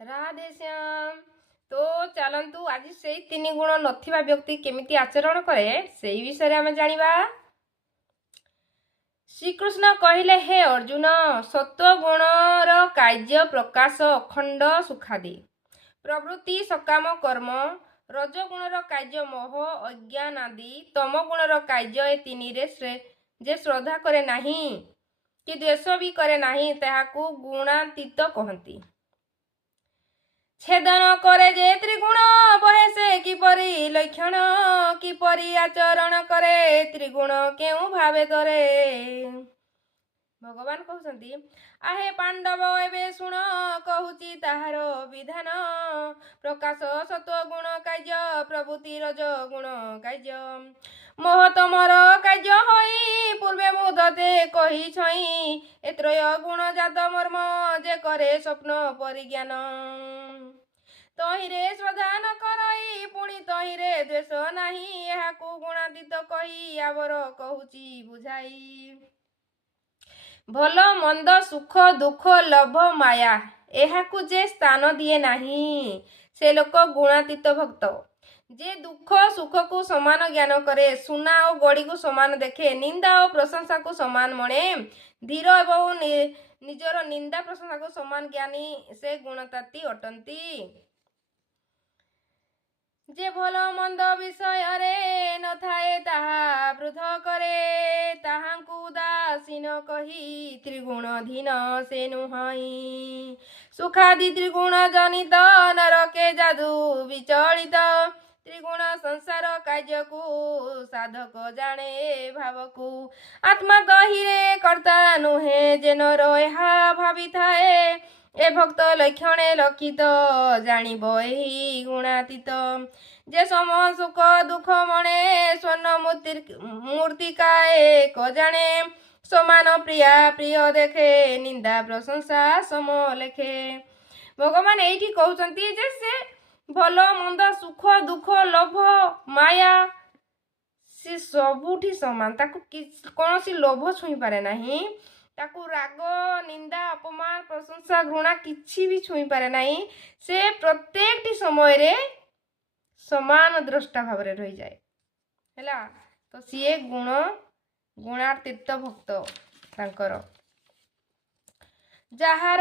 राधे श्याम। तो चलतु आज से तीन गुण नथिबा व्यक्ति केमिति आचरण करे से विषय आम जानिबा। श्रीकृष्ण कहले हे अर्जुन सत्व गुणर कार्य प्रकाश अखंड सुखादि प्रवृत्ति सकाम कर्म रजगुणर कार्य मोह अज्ञान आदि तम गुणर कार्य ए तीन जे श्रद्धा करे नहीं कि द्वेष भी करे नहीं ताहाकू गुणातीत कहती। छेदन करे जे त्रिगुण बहे से किपरि लक्षण किपरि आचरण करे त्रिगुण केउ भावे धरे। भगवान कहते आहे पांडव एबे शुण कहूची ताहार विधान प्रकाश सत्व गुण कार्य प्रभृति रज गुण कार्य मोह तमर कार्य होई पूर्वे मुदते कही छई एत्रय गुण जात मर्म जे करे स्वप्न परिज्ञान तहिरे श्रद्धा न करई पुणी तहिरे द्वेष नाही एहाकू गुणातीत कही आवर कहूची बुझाई। भल मंद सुख दुख लोभ माया एहाकू जे स्थान दिए नहीं से लोक गुणातीत भक्त। जे दुख सुख को समान ज्ञान करे सुना और गड़ी को समान देखे निंदा और प्रशंसा को समान मणे धीर एवं निजर निंदा प्रशंसा को समान ज्ञानी से गुणताती अटंती। जे भल मंद विषय रे न थाए ताहा वृद्ध करे ताहांकु उदासीन कही त्रिगुणाधीन से नुहई सुखादि त्रिगुण जनित नरके जादू विचलित त्रिगुण संसार कार्य को साधक जाने भाव को आत्मा तहिरे कर्ता नुहे जे नर ଏହା भावी थाए ए भक्त लक्षणे लक्षित जानिब एही गुणातीत जे सम सुख दुख मणे स्वर्ण मूर्तिका एक जाने समान प्रिया प्रिय देखे निंदा प्रशंसा सम लेखे। भगवान एठी कहउचंती जे से भल मंद सुख दुख लोभ माया से सबुठी समान ताकू कौन सी लोभ छुई पारे नहीं ताकू राग निंदा अपमान प्रशंसा घृणा किछि भी छुई पारे नहीं से प्रत्येक समय रे समान द्रष्टा भाव रे रही जाए हैला। तो सीए गुणातीत भक्त तांकर जार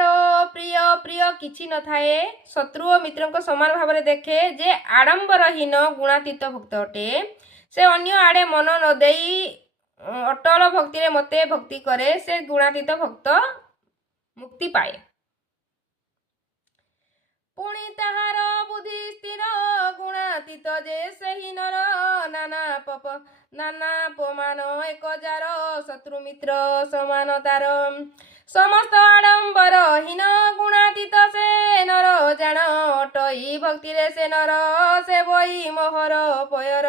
प्रिय प्रिय किछि न थाए शत्रु और मित्र को समान भाव रे देखे जे आडंबरहीन गुणातीत भक्त अटे से अन्य आड़े मन न देई अटल भक्ति रे मते भक्ति करे से गुणातीत भक्त मुक्ति पाए। पुणी ताहार बुद्धि स्थिर गुणातीत जे सही नर नाना अपमान एक जार शत्रु मित्र समान तार समस्त आडंबरहीन गुणातीत से नर जान अटई भक्ति रे से नर से बई मोहर पयर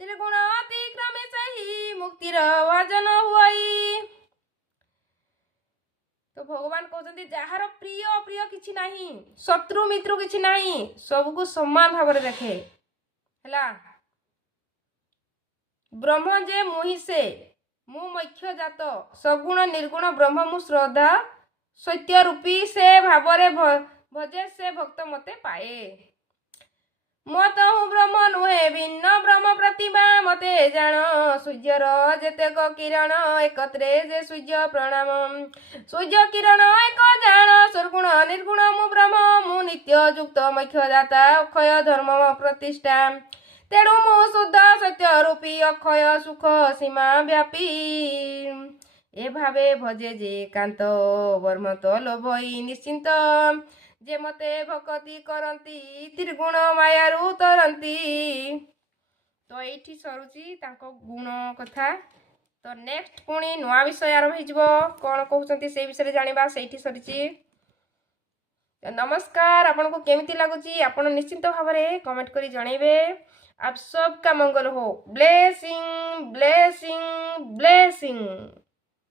त्रिगुण अतिक्रमे सही मुक्तिर भाजन हुई। तो भगवान कहते जार प्रिय प्रिय किछि नहीं शत्रु मित्र किछि नहीं सबको समान भाव रे देखे हैला। ब्रह्म जे मुहि से मु मुख्य जात सगुण निर्गुण ब्रह्म मु श्रद्धा सत्य रूपी से भाव रे भजे से भक्त मते पाए। मत हूँ ब्रह्म नुहे भिन्न ब्रह्म प्रतिभा मते जान सूर्यर जेतेक किरण एकत्रे जे सूर्य प्रणाम सूर्य किरण एक जान सुरगुण निर्गुण मु ब्रह्म मु नित्य युक्त मुख्य दाता अक्षय धर्म प्रतिष्ठा तेणु मु शुद्ध सत्य रूपी अक्षय सुख सीमा व्यापी ए भावे भजे जे कांत वर्म तो लोभई निश्चिंत जे मते भक्ति करती त्रिगुण मायारू तरंती। तो एठी सरुची तांको गुण कथा। तो नेक्स्ट पुणी नुआ विषय आरंभ होइजबो कोन कहउचंती से विषय जानिबा सेठी सरिची। नमस्कार आपन को केमिति लागुची आपन निश्चित भाव रे कमेंट करी जणैबे। आप सबका मंगल हो। Blessing blessing blessing.